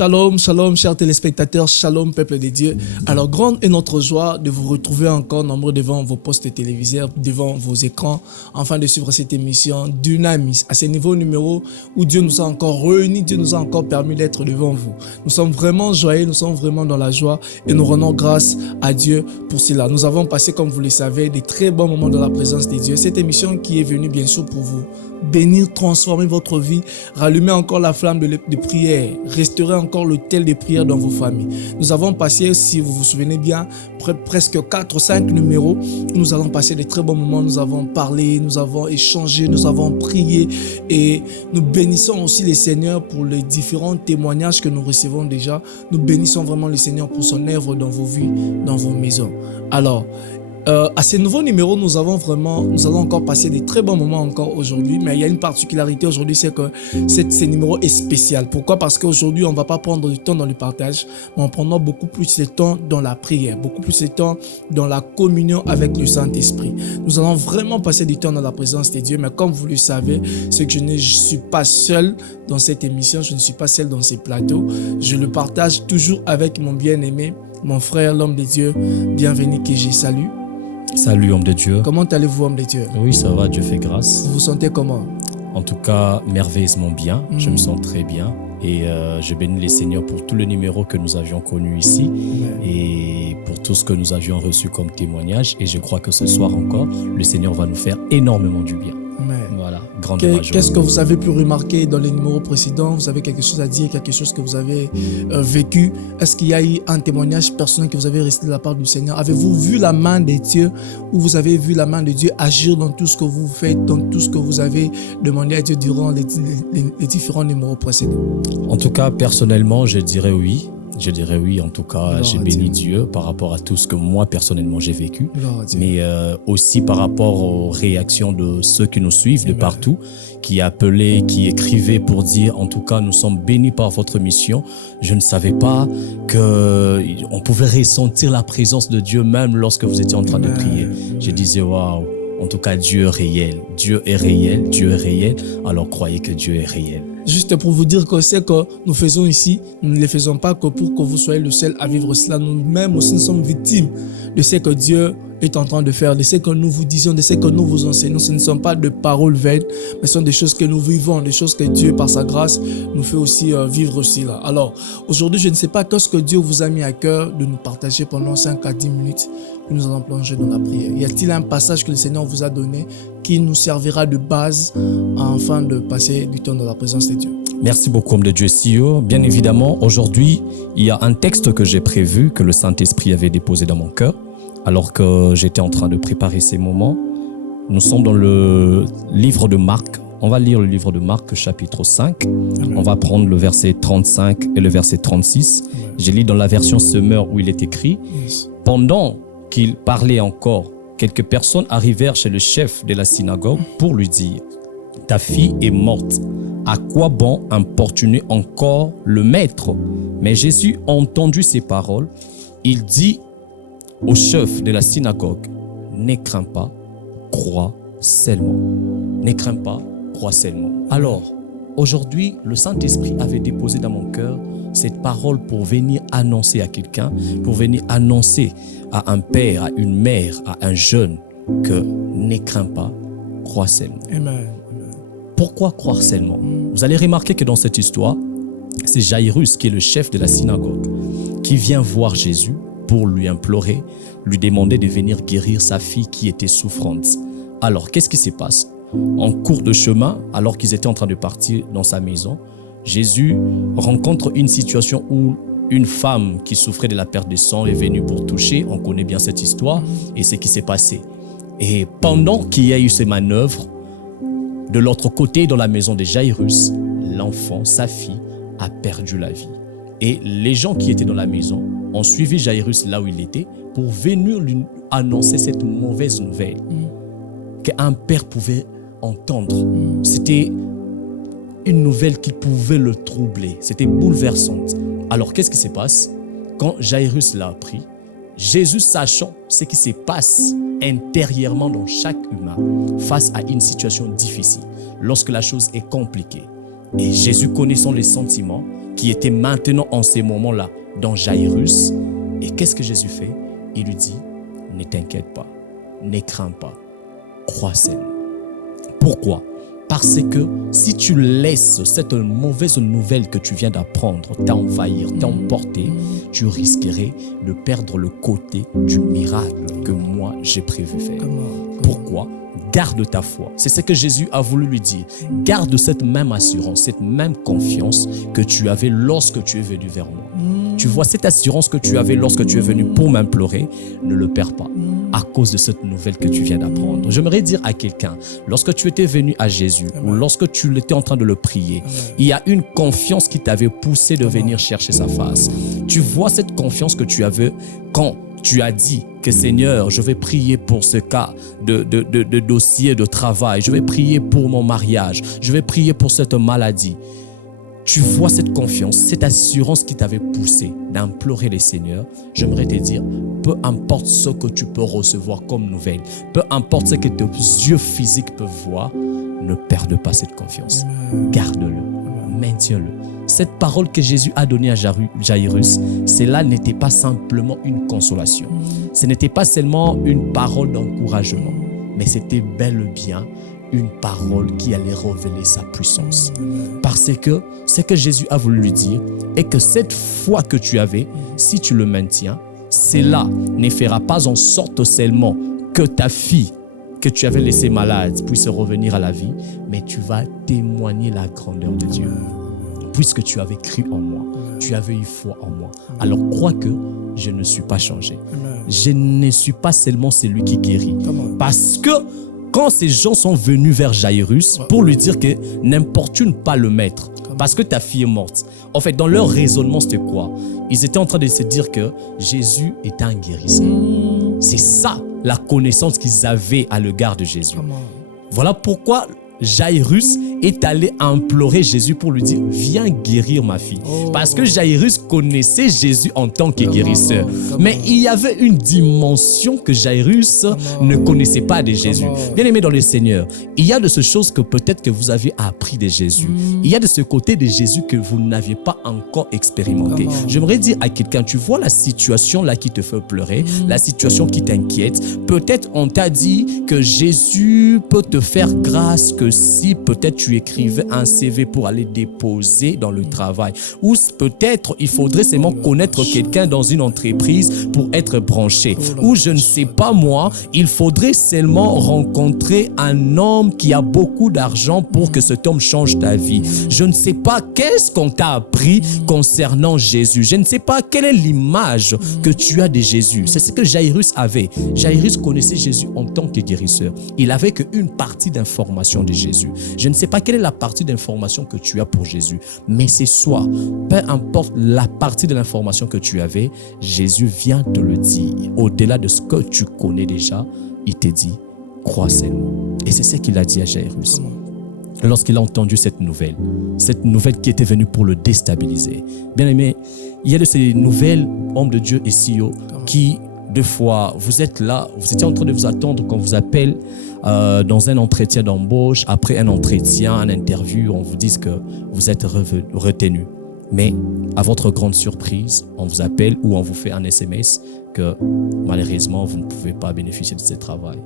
Shalom, shalom, chers téléspectateurs, shalom, peuple de Dieu. Alors, grande est notre joie de vous retrouver encore nombreux devant vos postes téléviseurs, devant vos écrans, afin de suivre cette émission Dunamis, à ce niveau numéro où Dieu nous a encore réunis, Dieu nous a encore permis d'être devant vous. Nous sommes vraiment joyeux, nous sommes vraiment dans la joie et nous rendons grâce à Dieu pour cela. Nous avons passé, comme vous le savez, des très bons moments dans la présence de Dieu. Cette émission qui est venue, bien sûr, pour vous bénir, transformer votre vie, rallumer encore la flamme de prière, restaurer encore l'autel de prière dans vos familles. Nous avons passé, si vous vous souvenez bien, presque 4 ou 5 numéros. Nous allons passer de très bons moments. Nous avons parlé, nous avons échangé, nous avons prié et nous bénissons aussi le Seigneur pour les différents témoignages que nous recevons déjà. Nous bénissons vraiment le Seigneur pour son œuvre dans vos vies, dans vos maisons. Alors, à ce nouveau numéro, nous allons encore passer des très bons moments encore aujourd'hui, mais il y a une particularité aujourd'hui, c'est que ce numéro est spécial. Pourquoi? Parce qu'aujourd'hui, on ne va pas prendre du temps dans le partage, mais on prendra beaucoup plus de temps dans la prière, beaucoup plus de temps dans la communion avec le Saint-Esprit. Nous allons vraiment passer du temps dans la présence de Dieu, mais comme vous le savez, c'est que je ne suis pas seul dans cette émission, je ne suis pas seul dans ces plateaux. Je le partage toujours avec mon bien-aimé, mon frère, l'homme de Dieu. Bienvenue, que je salue. Salut homme de Dieu. Comment allez-vous, homme de Dieu? Oui, ça va, Dieu fait grâce. Vous vous sentez comment? En tout cas, merveilleusement bien. Je me sens très bien. Et je bénis les Seigneurs pour tout le numéro que nous avions connu ici. Et pour tout ce que nous avions reçu comme témoignage. Et je crois que ce soir encore, le Seigneur va nous faire énormément du bien. Amen. Voilà, grande joie. Qu'est-ce que vous avez pu remarquer dans les numéros précédents? Vous avez quelque chose à dire, quelque chose que vous avez vécu? Est-ce qu'il y a eu un témoignage personnel que vous avez reçu de la part du Seigneur? Avez-vous vu la main de Dieu, ou vous avez vu la main de Dieu agir dans tout ce que vous faites, dans tout ce que vous avez demandé à Dieu durant les différents numéros précédents? En tout cas, personnellement, je dirais oui. Je dirais oui, en tout cas, j'ai béni Dieu par rapport à tout ce que moi, personnellement, j'ai vécu. Mais aussi par rapport aux réactions de ceux qui nous suivent de partout, qui appelaient, qui écrivaient pour dire, en tout cas, nous sommes bénis par votre mission. Je ne savais pas qu'on pouvait ressentir la présence de Dieu même lorsque vous étiez en train de prier. Je disais, waouh, en tout cas, Dieu est réel. Dieu est réel, Dieu est réel. Alors croyez que Dieu est réel. Juste pour vous dire que c'est que nous faisons ici, nous ne le faisons pas que pour que vous soyez le seul à vivre cela. Nous-mêmes aussi, nous sommes victimes de ce que Dieu est en train de faire, de ce que nous vous disons, de ce que nous vous enseignons. Ce ne sont pas de paroles vaines, mais ce sont des choses que nous vivons, des choses que Dieu, par sa grâce, nous fait aussi vivre aussi là. Alors, aujourd'hui, je ne sais pas qu'est-ce que Dieu vous a mis à cœur de nous partager pendant 5 à 10 minutes que nous allons plonger dans la prière. Y a-t-il un passage que le Seigneur vous a donné qui nous servira de base afin de passer du temps dans la présence de Dieu? Merci beaucoup, homme de Dieu, CEO. Bien évidemment, aujourd'hui, il y a un texte que j'ai prévu, que le Saint-Esprit avait déposé dans mon cœur, alors que j'étais en train de préparer ces moments. Nous sommes dans le livre de Marc. On va lire le livre de Marc, chapitre 5. Amen. On va prendre le verset 35 et le verset 36. Amen. Je lis dans la version Semeur où il est écrit, pendant qu'il parlait encore, quelques personnes arrivèrent chez le chef de la synagogue pour lui dire, ta fille est morte. À quoi bon importuner encore le maître? Mais Jésus a entendu ces paroles. Il dit au chef de la synagogue, ne crains pas, crois seulement. Ne crains pas, crois seulement. Alors, aujourd'hui, le Saint-Esprit avait déposé dans mon cœur cette parole pour venir annoncer à quelqu'un, pour venir annoncer à un père, à une mère, à un jeune, que ne crains pas, crois seulement. Amen. Pourquoi croire seulement? Vous allez remarquer que dans cette histoire, c'est Jairus qui est le chef de la synagogue qui vient voir Jésus pour lui implorer, lui demander de venir guérir sa fille qui était souffrante. Alors, qu'est-ce qui se passe? En cours de chemin, alors qu'ils étaient en train de partir dans sa maison, Jésus rencontre une situation où une femme qui souffrait de la perte de sang est venue pour toucher. On connaît bien cette histoire et ce qui s'est passé. Et pendant qu'il y a eu ces manœuvres, de l'autre côté, dans la maison de Jairus, l'enfant, sa fille, a perdu la vie. Et les gens qui étaient dans la maison ont suivi Jairus là où il était pour venir lui annoncer cette mauvaise nouvelle qu'un père pouvait entendre. C'était une nouvelle qui pouvait le troubler. C'était bouleversante. Alors, qu'est-ce qui se passe? Quand Jairus l'a appris, Jésus, sachant ce qui se passe intérieurement dans chaque humain face à une situation difficile, lorsque la chose est compliquée, et Jésus connaissant les sentiments, qui était maintenant en ces moments-là dans Jairus. Et qu'est-ce que Jésus fait? Il lui dit, ne t'inquiète pas, ne crains pas, crois seulement. Pourquoi? Parce que si tu laisses cette mauvaise nouvelle que tu viens d'apprendre t'envahir, t'emporter, tu risquerais de perdre le côté du miracle que moi j'ai prévu faire. Pourquoi? Garde ta foi. C'est ce que Jésus a voulu lui dire. Garde cette même assurance, cette même confiance que tu avais lorsque tu es venu vers moi. Tu vois, cette assurance que tu avais lorsque tu es venu pour m'implorer, ne le perds pas à cause de cette nouvelle que tu viens d'apprendre. J'aimerais dire à quelqu'un, lorsque tu étais venu à Jésus ou lorsque tu étais en train de le prier, il y a une confiance qui t'avait poussé de venir chercher sa face. Tu vois cette confiance que tu avais quand tu as dit que Seigneur, je vais prier pour ce cas de dossier de travail, je vais prier pour mon mariage, je vais prier pour cette maladie. Tu vois cette confiance, cette assurance qui t'avait poussé d'implorer les Seigneurs. J'aimerais te dire, peu importe ce que tu peux recevoir comme nouvelle, peu importe ce que tes yeux physiques peuvent voir, ne perde pas cette confiance. Garde-le, maintiens-le. Cette parole que Jésus a donnée à Jairus, cela n'était pas simplement une consolation. Ce n'était pas seulement une parole d'encouragement, mais c'était bel et bien une parole qui allait révéler sa puissance. Parce que ce que Jésus a voulu lui dire est que cette foi que tu avais, si tu le maintiens, cela ne fera pas en sorte seulement que ta fille que tu avais laissée malade puisse revenir à la vie, mais tu vas témoigner la grandeur de Dieu. Puisque tu avais cru en moi, tu avais eu foi en moi. Alors crois que je ne suis pas changé. Je ne suis pas seulement celui qui guérit. Parce que quand ces gens sont venus vers Jairus pour lui dire que n'importune pas le maître, parce que ta fille est morte. En fait, dans leur raisonnement, c'était quoi? Ils étaient en train de se dire que Jésus était un guérisseur. C'est ça la connaissance qu'ils avaient à l'égard de Jésus. Voilà pourquoi Jairus est allé implorer Jésus pour lui dire, viens guérir ma fille. Parce que Jairus connaissait Jésus en tant que guérisseur. Mais il y avait une dimension que Jairus ne connaissait pas de Jésus. Bien aimé dans le Seigneur, il y a de ces choses que peut-être que vous avez appris de Jésus. Il y a de ce côté de Jésus que vous n'aviez pas encore expérimenté. J'aimerais dire à quelqu'un, tu vois la situation là qui te fait pleurer, la situation qui t'inquiète. Peut-être on t'a dit que Jésus peut te faire grâce que si peut-être tu écrivais un CV pour aller déposer dans le travail, ou peut-être il faudrait seulement connaître quelqu'un dans une entreprise pour être branché, ou je ne sais pas moi, il faudrait seulement rencontrer un homme qui a beaucoup d'argent pour que cet homme change ta vie. Je ne sais pas qu'est-ce qu'on t'a appris concernant Jésus. Je ne sais pas quelle est l'image que tu as de Jésus. C'est ce que Jairus avait. Jairus connaissait Jésus en tant que guérisseur. Il avait qu'une partie d'information de Jésus. Je ne sais pas quelle est la partie d'information que tu as pour Jésus, mais c'est soit, peu importe la partie de l'information que tu avais, Jésus vient te le dire. Au-delà de ce que tu connais déjà, il te dit, crois seulement. Et c'est ce qu'il a dit à Jairus. Lorsqu'il a entendu cette nouvelle qui était venue pour le déstabiliser. Bien aimé, il y a de ces nouvelles hommes de Dieu ici qui, deux fois, vous êtes là, vous étiez en train de vous attendre qu'on vous appelle dans un entretien d'embauche, après un entretien, un interview, on vous dit que vous êtes retenu. Mais à votre grande surprise, on vous appelle ou on vous fait un SMS que malheureusement, vous ne pouvez pas bénéficier de ce travail.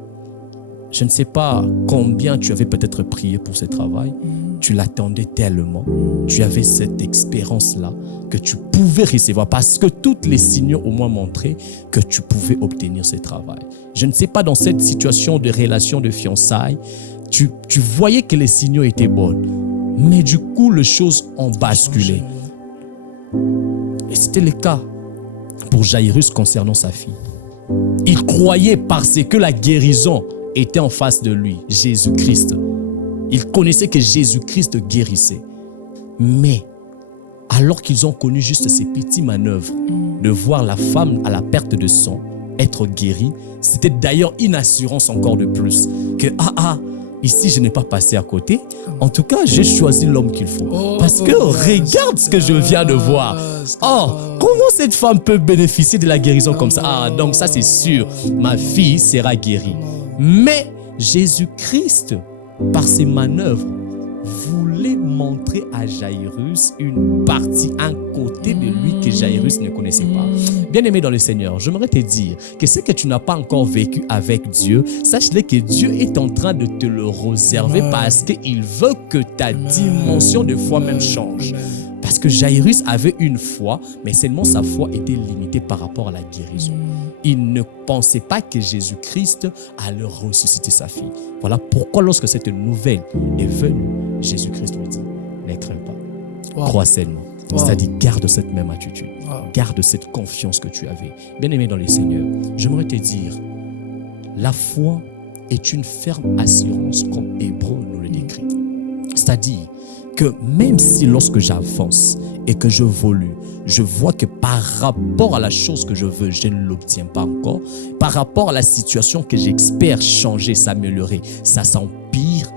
Je ne sais pas combien tu avais peut-être prié pour ce travail. Tu l'attendais tellement. Tu avais cette expérience-là que tu pouvais recevoir parce que tous les signaux au moins montraient que tu pouvais obtenir ce travail. Je ne sais pas dans cette situation de relation de fiançailles, tu voyais que les signaux étaient bons. Mais du coup, les choses ont basculé. Et c'était le cas pour Jairus concernant sa fille. Il croyait parce que la guérison était en face de lui, Jésus-Christ. Il connaissait que Jésus-Christ guérissait. Mais alors qu'ils ont connu juste ces petites manœuvres de voir la femme à la perte de sang être guérie, c'était d'ailleurs une assurance encore de plus que ici je n'ai pas passé à côté. En tout cas, j'ai choisi l'homme qu'il faut. Parce que regarde ce que je viens de voir. Comment cette femme peut bénéficier de la guérison comme ça? Donc ça c'est sûr, ma fille sera guérie. Mais Jésus-Christ, par ses manœuvres, voulait montrer à Jairus une partie, un côté de lui que Jairus ne connaissait pas. Bien-aimé dans le Seigneur, j'aimerais te dire que ce que tu n'as pas encore vécu avec Dieu, sache-le que Dieu est en train de te le réserver parce qu'il veut que ta dimension de foi même change. Parce que Jairus avait une foi, mais seulement sa foi était limitée par rapport à la guérison. Il ne pensait pas que Jésus-Christ allait ressusciter sa fille. Voilà pourquoi lorsque cette nouvelle est venue, Jésus-Christ lui dit, ne crains pas, crois seulement. C'est-à-dire, garde cette même attitude, garde cette confiance que tu avais. Bien-aimé dans les Seigneurs, j'aimerais te dire, la foi est une ferme assurance comme Hébreu nous le décrit. C'est-à-dire que même si lorsque j'avance et que j'évolue, je vois que par rapport à la chose que je veux, je ne l'obtiens pas encore, par rapport à la situation que j'espère changer, s'améliorer, ça s'empire,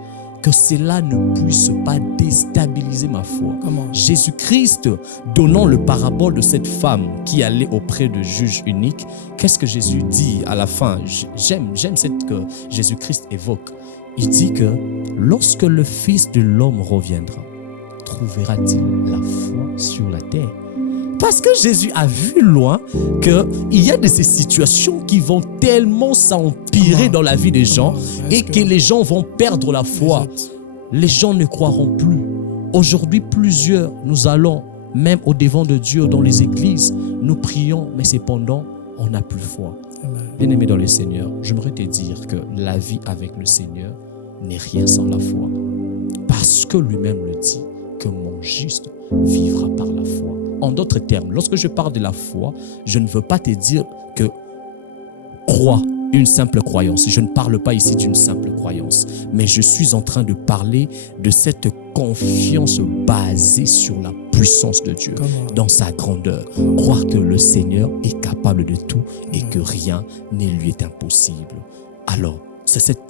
que cela ne puisse pas déstabiliser ma foi. Jésus-Christ, donnant le parabole de cette femme qui allait auprès du juge unique, qu'est-ce que Jésus dit à la fin? J'aime ce que Jésus-Christ évoque. Il dit que lorsque le Fils de l'homme reviendra, trouvera-t-il la foi sur la terre? Parce que Jésus a vu loin qu'il y a de ces situations qui vont tellement s'empirer dans la vie des gens et que les gens vont perdre la foi. Les gens ne croiront plus. Aujourd'hui, plusieurs, nous allons même au devant de Dieu dans les églises, nous prions, mais cependant, on n'a plus foi. Bien-aimé dans le Seigneur, j'aimerais te dire que la vie avec le Seigneur n'est rien sans la foi. Parce que lui-même le dit, que mon juste vivra par la foi. En d'autres termes, lorsque je parle de la foi, je ne veux pas te dire que crois une simple croyance. Je ne parle pas ici d'une simple croyance, mais je suis en train de parler de cette confiance basée sur la puissance de Dieu, dans sa grandeur. Croire que le Seigneur est capable de tout et que rien ne lui est impossible. Alors, c'est cette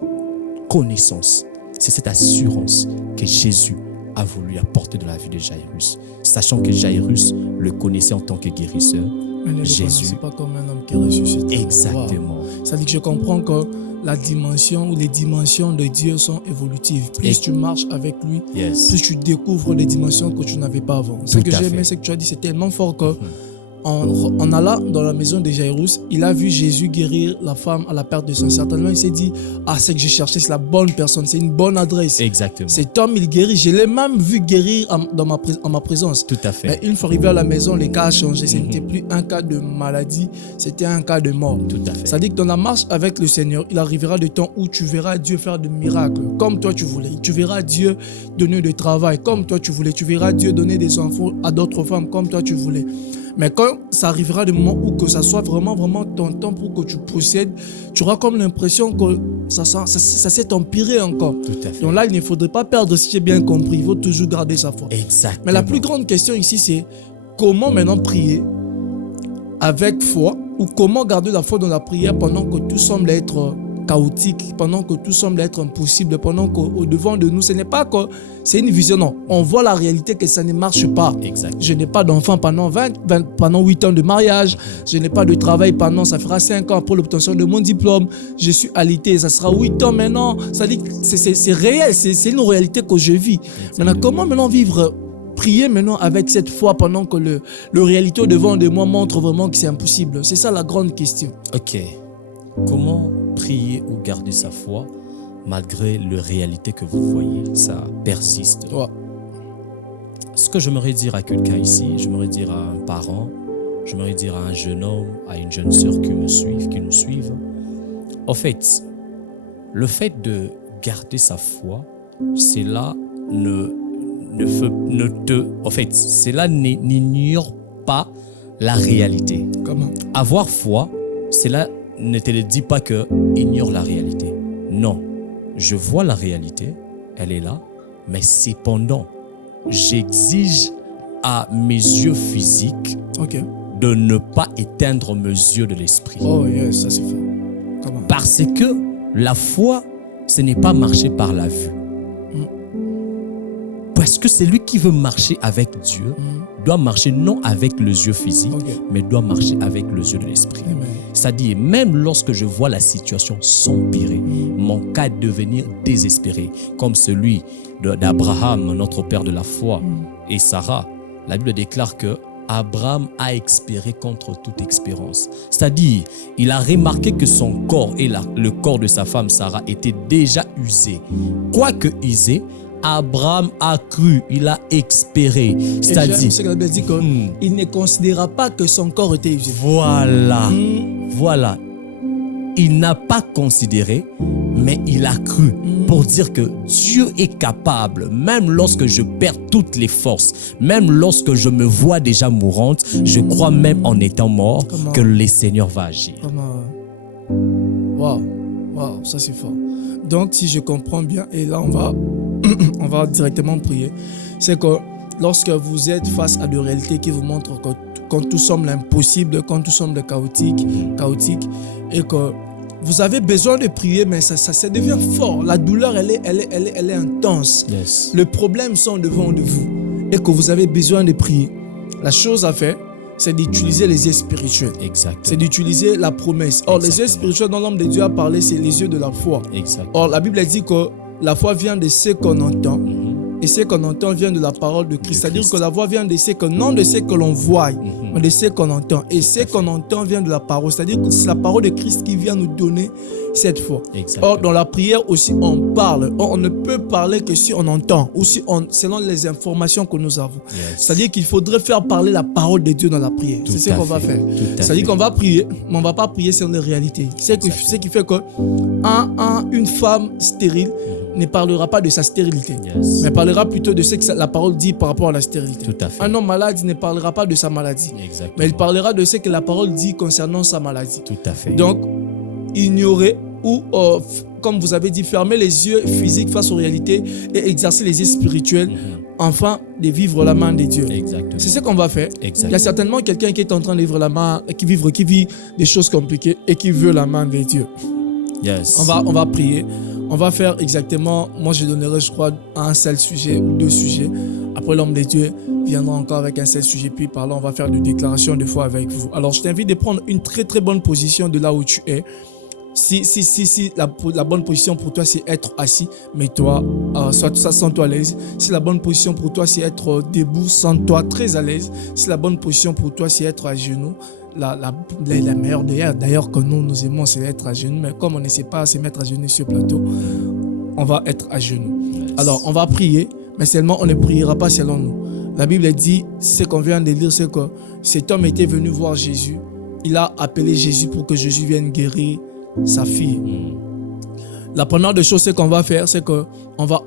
connaissance, c'est cette assurance que Jésus a voulu apporter dans la vie de Jairus, sachant que Jairus le connaissait en tant que guérisseur. Mais ne le connaissait pas comme un homme qui ressuscite. Exactement. Ça veut dire que je comprends que la dimension ou les dimensions de Dieu sont évolutives. Plus tu marches avec lui, plus tu découvres des dimensions que tu n'avais pas avant. Ce que j'ai aimé, c'est que tu as dit, c'est tellement fort que en allant dans la maison de Jairus, il a vu Jésus guérir la femme à la perte de sang. Certainement, il s'est dit, c'est que j'ai cherché, c'est la bonne personne, c'est une bonne adresse. Exactement. Cet homme, il guérit. Je l'ai même vu guérir en ma présence. Tout à fait. Mais une fois arrivé à la maison, les cas a changé. Ce n'était plus un cas de maladie, c'était un cas de mort. Tout à fait. Ça dit que dans la marche avec le Seigneur, il arrivera des temps où tu verras Dieu faire des miracles, comme toi tu voulais. Tu verras Dieu donner du travail, comme toi tu voulais. Tu verras Dieu donner des enfants à d'autres femmes, comme toi tu voulais. Mais quand ça arrivera des moments où que ça soit vraiment ton temps pour que tu possèdes, tu auras comme l'impression que ça s'est empiré encore. Tout à fait. Donc là, il ne faudrait pas perdre, si j'ai bien compris. Il faut toujours garder sa foi. Exactement. Mais la plus grande question ici, c'est comment maintenant prier avec foi ou comment garder la foi dans la prière pendant que tout semble être chaotique, pendant que tout semble être impossible, pendant qu'au devant de nous, ce n'est pas que c'est une vision, non. On voit la réalité que ça ne marche pas. Exactement. Je n'ai pas d'enfant pendant 8 ans de mariage, je n'ai pas de travail pendant, ça fera 5 ans après l'obtention de mon diplôme, je suis alité, ça sera 8 ans maintenant. Ça dit que c'est réel, c'est une réalité que je vis. Exactement. Maintenant, comment maintenant vivre, prier maintenant avec cette foi pendant que le réalité au devant de moi montre vraiment que c'est impossible? C'est ça la grande question. Ok. Comment prier ou garder sa foi malgré la réalité que vous voyez, ça persiste. Ce que j'aimerais dire à quelqu'un ici, j'aimerais dire à un parent, j'aimerais dire à un jeune homme, à une jeune sœur qui nous suivent. En fait, le fait de garder sa foi, cela cela n'ignore pas la réalité. Comment? Avoir foi, cela ne te le dit pas que ignore la réalité. Non, je vois la réalité, elle est là, mais cependant, j'exige à mes yeux physiques de ne pas éteindre mes yeux de l'esprit. Oh yes, ça c'est fort. Comment? Parce que la foi, ce n'est pas marcher par la vue. Parce que celui qui veut marcher avec Dieu doit marcher non avec les yeux physiques, mais doit marcher avec les yeux de l'esprit. C'est-à-dire, même lorsque je vois la situation s'empirer, manqua de devenir désespéré, comme celui d'Abraham, notre père de la foi, et Sarah. La Bible déclare que Abraham a expiré contre toute espérance. C'est-à-dire, il a remarqué que son corps et le corps de sa femme Sarah étaient déjà usés. Quoique usés, Abraham a cru, il a espéré. C'est-à-dire, c'est que la Bible dit qu'il ne considéra pas que son corps était usé. Voilà, voilà. Il n'a pas considéré, mais il a cru pour dire que Dieu est capable, même lorsque je perds toutes les forces, même lorsque je me vois déjà mourante, je crois même en étant mort que le Seigneur va agir. Waouh, ça c'est fort. Donc si je comprends bien, et là on va directement prier, c'est que lorsque vous êtes face à des réalités qui vous montrent que quand tout semble impossible, quand tout semble chaotique, et que vous avez besoin de prier, mais ça devient fort. La douleur, elle est intense. Yes. Les problèmes sont devant de vous et que vous avez besoin de prier. La chose à faire, c'est d'utiliser les yeux spirituels. Exactement. C'est d'utiliser la promesse. Or, les yeux spirituels dont l'homme de Dieu a parlé, c'est les yeux de la foi. Exactement. Or, la Bible dit que la foi vient de ce qu'on entend. Et ce qu'on entend vient de la parole de Christ. C'est-à-dire que la voix vient de ce que, non de ce que l'on voit, mais de ce qu'on entend. Et ce qu'on entend vient de la parole. C'est-à-dire que c'est la parole de Christ qui vient nous donner cette foi. Exactement. Or, dans la prière aussi, on parle. Or, on ne peut parler que si on entend ou si selon les informations que nous avons. Yes. C'est-à-dire qu'il faudrait faire parler la parole de Dieu dans la prière. C'est ce qu'on va faire. C'est-à-dire qu'on va prier, mais on ne va pas prier selon les réalités. C'est ce qui fait que une femme stérile ne parlera pas de sa stérilité, mais parlera plutôt de ce que la parole dit par rapport à la stérilité. Tout à fait. Un homme malade ne parlera pas de sa maladie, mais il parlera de ce que la parole dit concernant sa maladie. Tout à fait. Donc, ignorer ou, comme vous avez dit, fermer les yeux physiques face aux réalités et exercer les yeux spirituels, afin de vivre la main de Dieu. Exactement. C'est ce qu'on va faire. Exactement. Il y a certainement quelqu'un qui est en train de vivre la main, qui vit des choses compliquées et qui veut la main de Dieu. Yes. On va prier. On va faire exactement, moi je donnerai, je crois, un seul sujet ou deux sujets. Après, l'homme de Dieu viendra encore avec un seul sujet. Puis par là, on va faire des déclarations de foi avec vous. Alors, je t'invite de prendre une très très bonne position de là où tu es. Si la bonne position pour toi, c'est être assis, mets-toi, sens-toi à l'aise. Si la bonne position pour toi, c'est être debout, sens-toi très à l'aise. Si la bonne position pour toi, c'est être à genoux, la meilleure d'ailleurs que nous aimons, c'est être à genoux. Mais comme on ne sait pas se mettre à genoux sur le plateau, on va être à genoux. Yes. Alors, on va prier, mais seulement on ne priera pas selon nous. La Bible dit, ce qu'on vient de lire, c'est que cet homme était venu voir Jésus. Il a appelé Jésus pour que Jésus vienne guérir sa fille. La première des choses qu'on va faire, c'est qu'on va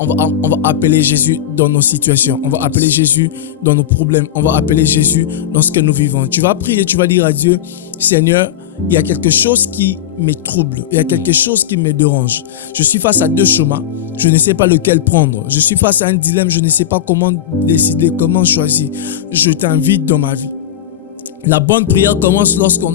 appeler Jésus dans nos situations. On va appeler Jésus dans nos problèmes. On va appeler Jésus dans ce que nous vivons. Tu vas prier, tu vas dire à Dieu, Seigneur, il y a quelque chose qui me trouble. Il y a quelque chose qui me dérange. Je suis face à deux chemins. Je ne sais pas lequel prendre. Je suis face à un dilemme. Je ne sais pas comment décider, comment choisir. Je t'invite dans ma vie. La bonne prière commence lorsqu'on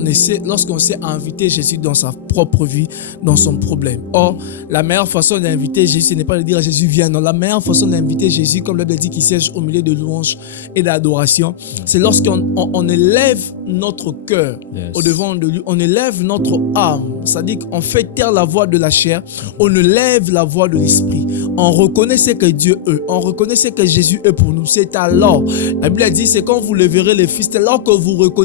sait inviter Jésus dans sa propre vie, dans son problème. Or, la meilleure façon d'inviter Jésus, ce n'est pas de dire à Jésus, viens. Non, la meilleure façon d'inviter Jésus, comme la Bible dit, qu'il siège au milieu de louanges et d'adoration, c'est lorsqu'on élève notre cœur au devant de lui, on élève notre âme. C'est-à-dire qu'on fait taire la voix de la chair, on élève la voix de l'esprit. On reconnaît ce que Dieu est, on reconnaît ce que Jésus est pour nous. C'est alors, la Bible dit, c'est quand vous leverez les fils, c'est alors que vous reconnaîtrez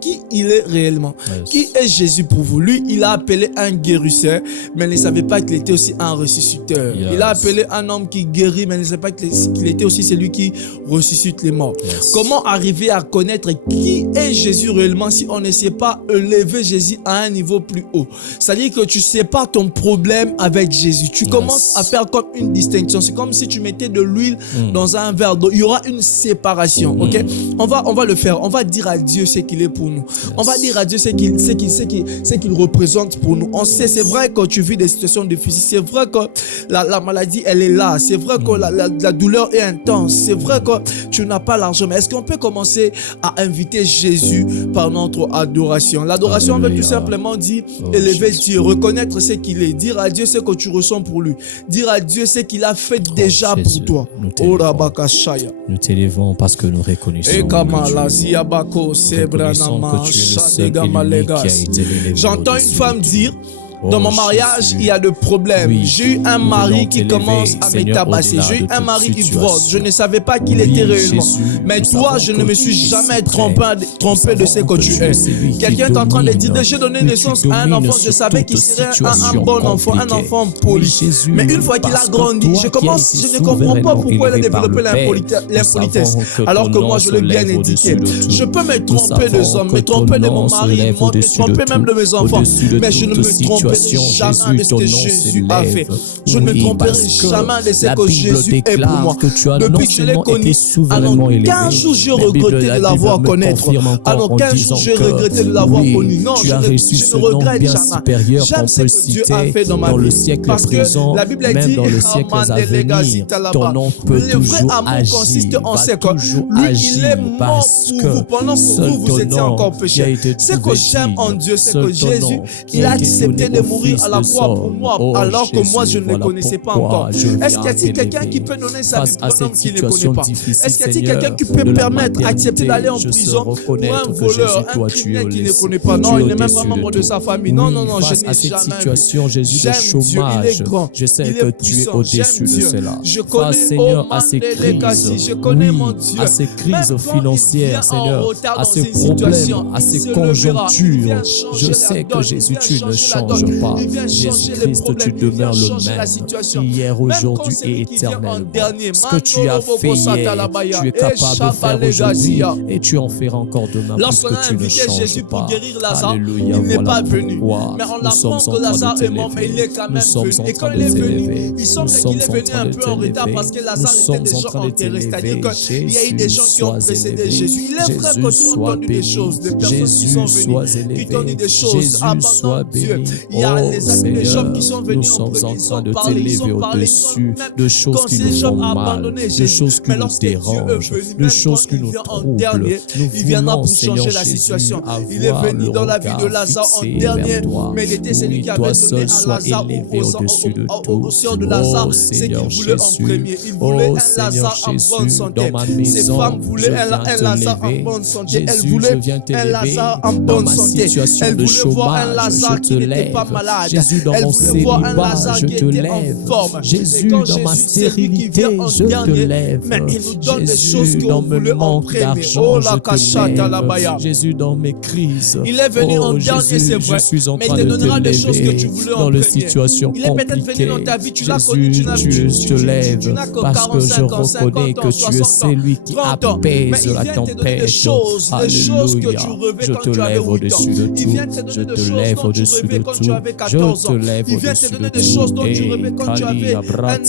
qui il est réellement. Qui est Jésus pour vous? Lui, il a appelé un guérisseur, mais il ne savait pas qu'il était aussi un ressusciteur. Il a appelé un homme qui guérit, mais il ne savait pas qu'il était aussi celui qui ressuscite les morts. Comment arriver à connaître qui est Jésus réellement si on ne sait pas élever Jésus à un niveau plus haut? C'est-à-dire que tu sépares ton problème avec Jésus. Tu commences à faire comme une distinction. C'est comme si tu mettais de l'huile dans un verre d'eau. Il y aura une séparation. Ok? On va le faire. On va dire à Dieu ce qu'il est pour nous. On va dire à Dieu ce qu'il représente pour nous. On sait, c'est vrai que tu vis des situations difficiles. C'est vrai que la maladie, elle est là. C'est vrai que la douleur est intense. C'est vrai que tu n'as pas l'argent. Mais est-ce qu'on peut commencer à inviter Jésus par notre adoration? L'adoration veut tout simplement dire élever Dieu, reconnaître ce qu'il est, dire à Dieu ce que tu ressens pour lui, dire à Dieu ce qu'il a fait déjà pour toi. Nous t'élevons parce que nous reconnaissons que tu es le seul et l'unique qui a été élevé. J'entends une femme dire, Dans mon mariage, il y a des problèmes. Oui. J'ai eu un Nous mari venons qui t'élever, commence à me Seigneur, tabasser. au-delà J'ai eu de un toute mari situation. ivrogne. Je ne savais pas qu'il Oui, était réellement. Jésus, Mais nous toi, savons je ne que me tu suis es jamais suprême. trompé de ce que tu es. Quelqu'un est en train de dire, j'ai donné naissance à un enfant, je savais qu'il serait un bon enfant, un enfant poli. Jésus, Mais une fois qu'il a grandi, je ne comprends pas pourquoi il a développé l'impolitesse. Alors que moi, je l'ai bien indiqué. Je peux me tromper des hommes, me tromper de mon mari, me tromper même de mes enfants. Mais je ne me tromperai jamais de ce que Jésus a fait. Je ne me tromperai jamais de ce que Jésus est pour moi. Depuis que je l'ai connu, alors 15 jours, j'ai regretté de l'avoir connaître. Alors 15 jours, j'ai regretté de l'avoir connu. Non, je ne regrette jamais. J'aime ce que Dieu a fait dans ma vie. Parce que la Bible dit, ton nom peut le vrai amour consiste en ce que lui, il est mort pour vous pendant que vous étiez encore pécheurs. Ce que j'aime en Dieu, c'est que Jésus, il a accepté de mourir à la croix pour moi, alors que moi, je ne le connaissais pas encore. Est-ce qu'il y a quelqu'un qui peut donner sa vie pour un homme qu'il ne connaît pas? Est-ce qu'il y a quelqu'un qui peut permettre, accepter d'aller en prison pour un voleur, un criminel qu'il ne connaît pas? Non, il n'est même pas membre de sa famille. Non, non, non, je n'ai jamais vu. Jésus, de chômage, je sais que tu es au-dessus de cela. Je connais Seigneur, à ces crises, je connais mon Dieu. à ces crises financières, Seigneur, à ces problèmes, à ces conjonctures, je sais que Jésus, tu ne changes pas. Jésus-Christ, tu demeures le même, hier, aujourd'hui et éternellement. Ce que tu as fait hier, tu es capable de faire aujourd'hui et tu en feras encore demain parce Lorsqu'on a que tu ne invité changes Jésus pour pas. guérir Lazare, Alléluia, il n'est voilà pas venu. pourquoi Mais on nous sommes apprend en que train Lazare de est mort, mais il est quand même venu. Et quand il est venu, il semble qu'il est venu un peu en retard parce que Lazare était déjà enterré. C'est-à-dire qu'il y a eu des gens qui ont précédé Jésus. Il est vrai que tu as entendu des choses, des personnes qui sont venues, qui t'ont dit des choses abandonnant Dieu. Il y a les amis de Job qui sont venus en premier, ils ont parlé, de choses qui nous font mal, de choses qui nous dérangent, de choses qui nous troublent. Il viendra pour changer la situation. Il est venu dans la vie de Lazare en dernier, mais il était celui qui avait donné à Lazare au sœur de Lazare ce qu'il voulait en premier. Il voulait un Lazare en bonne santé. Ses femmes voulaient un Lazare en bonne santé. Elles voulaient un Lazare en bonne santé. Elles voulaient voir un Lazare qui n'était pas malade. Elles voulaient voir un Lazare qui était en forme. Jésus, dans ma stérilité, je te lève. Mais il nous donne des choses Jésus, qu'on dans mes voulait en manques premier. d'argent, Oh je la te cachata la baya. lève. Jésus, dans mes crises. Il est venu en dernier, Jésus, c'est vrai, je suis en mais train il te de donnera des choses que lever tu voulais en dans les premier. situations Il est peut-être venu compliquées. dans ta vie, tu l'as connu, tu n'as Jésus, je te lève tu n'as que parce que je 45 ans, reconnais 50 ans, que tu es 60 ans, celui qui 30 ans. Mais apaise il la vient te donner tempête. des choses que Alléluia. tu rêvais Je quand te tu avais lève 8 ans. au-dessus de Il tout. vient te Je donner des te choses lève dont tu au-dessus rêvais de quand tout. tu avais Je 14 ans. te lève Il vient te au-dessus donner de des choses tout. dont tu rêvais quand tu avais un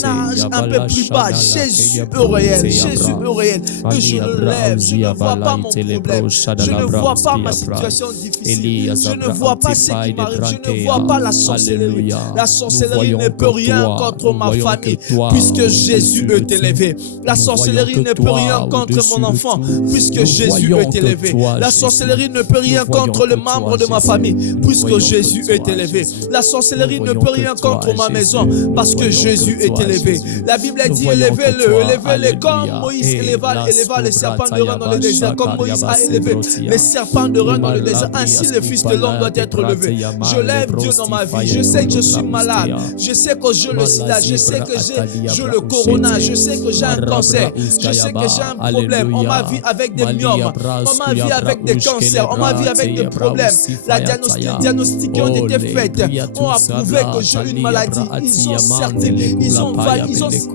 âge un peu plus bas. Jésus est réel. Jésus est réel. Et je le lève. Je ne vois pas mon problème. Je ne vois pas ma situation difficile. Je ne vois pas ce qui m'arrive. Je ne vois pas la sorcellerie. La sorcellerie ne peut rien contre ma famille puisque Jésus est élevé. La sorcellerie ne peut rien contre mon enfant puisque Jésus est élevé. La sorcellerie ne peut rien contre les membres de ma famille puisque Jésus est élevé. La sorcellerie ne peut rien contre ma maison parce que Jésus est élevé. La Bible dit élevez-le comme Moïse éleva les serpents de rein dans le désert, comme Moïse a élevé les serpents de rein dans le désert. Ainsi le Fils de l'homme doit être levé. Je lève Dieu dans ma vie. Je sais que je suis malade. Je sais que j'ai le sida. Je sais que j'ai le corona. Je sais que j'ai un cancer. Je sais que j'ai un problème. On m'a vu avec des myomes. On m'a vu avec des cancers. On m'a vu avec des problèmes. Les diagnostics ont été faits. On a prouvé que j'ai une maladie. Ils ont certifié, ils ont